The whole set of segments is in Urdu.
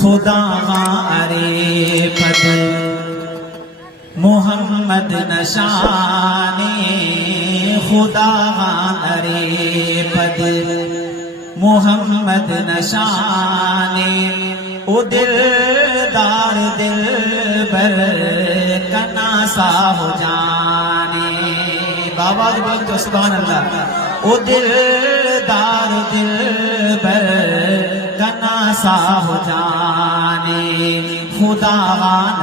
خدا ارے پد محمد نشانے خدا ارے پد محمد نشانے او دلدار دلبر کناسا ہو جانے بابا جو بول تو سبحان اللہ او دلدار دلبر کناسا ہو جانے خدا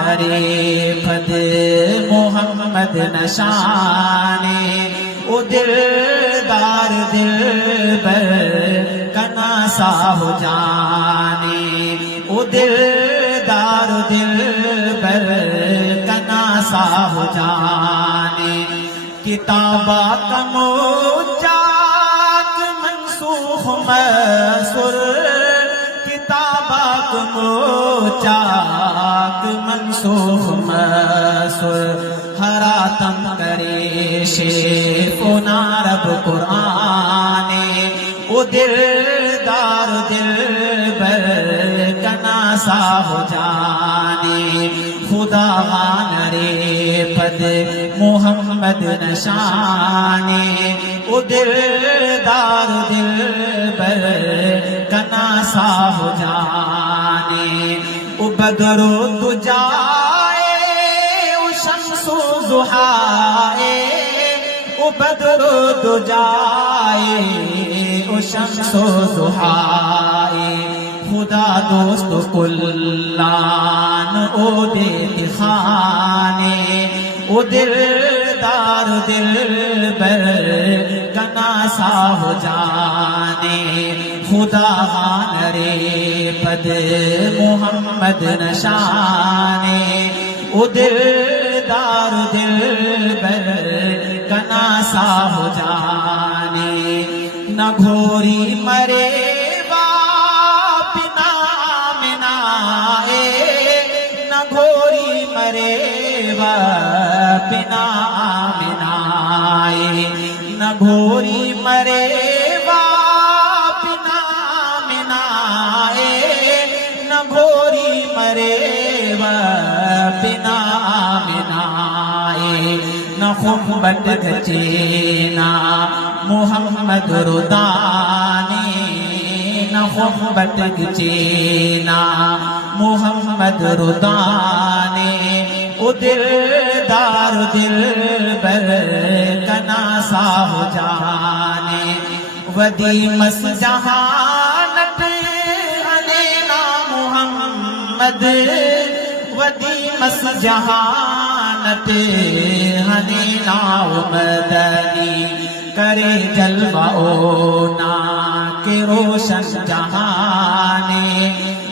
ارے پد محمد نشانے او دلدار دلبر کناسا ہو جانے او دلدار دلبر کناسا ہو جانے کتابہ کموچاک منسوخ مسر کتابہ کموچاک منسوخ مسر حراتم کرے شیف و نارب قرآن او دلدار دلبر کناسا ہو جانے خدا ارے پد محمد نشانے او دلدار دلبر کناسا ہو جانے او بدر و دجائے او شمس و ضحائے او بدر و دجائے او شمس و ضحائے خدا دوست کلان او دیت خانے او دلدار دلبر کناسا ہو جانے خدا ارے پد محمد نشانے او دلدار دلبر کناسا ہو جانے نہ گھوری مرے بنا آمنائے نہ گھوری مرے بنا آمنائے نہ گھوری مرے بنا آمنائے نہ خنبت گچینا محمد ردانے نہ خنبت گچینا محمد ردانے او دلدار دلبر کناسا ہو جانے ودی مس جہانت علینا محمد ودی مس جہانت علینا مدنی کرے جلوہ اونا کہ روشن جہانے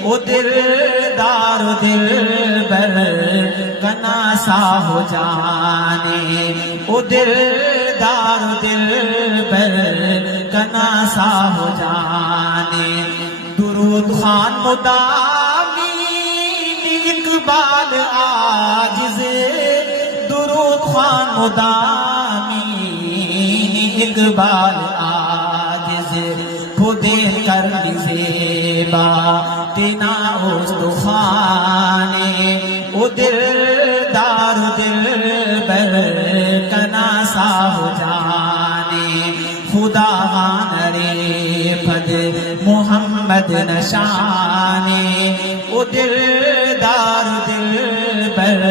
او دلدار دلبر کناسا ہو جانے او دلدار دلبر کناسا ہو جانے درود خان مدامی اقبال عاجز درود خان مدامی اقبال عاجز خودے کر زیبا تینا استخانے او دلدار دلبر کناسا ہو جانے خدا ارے پد محمد نشانے او دلدار دلبر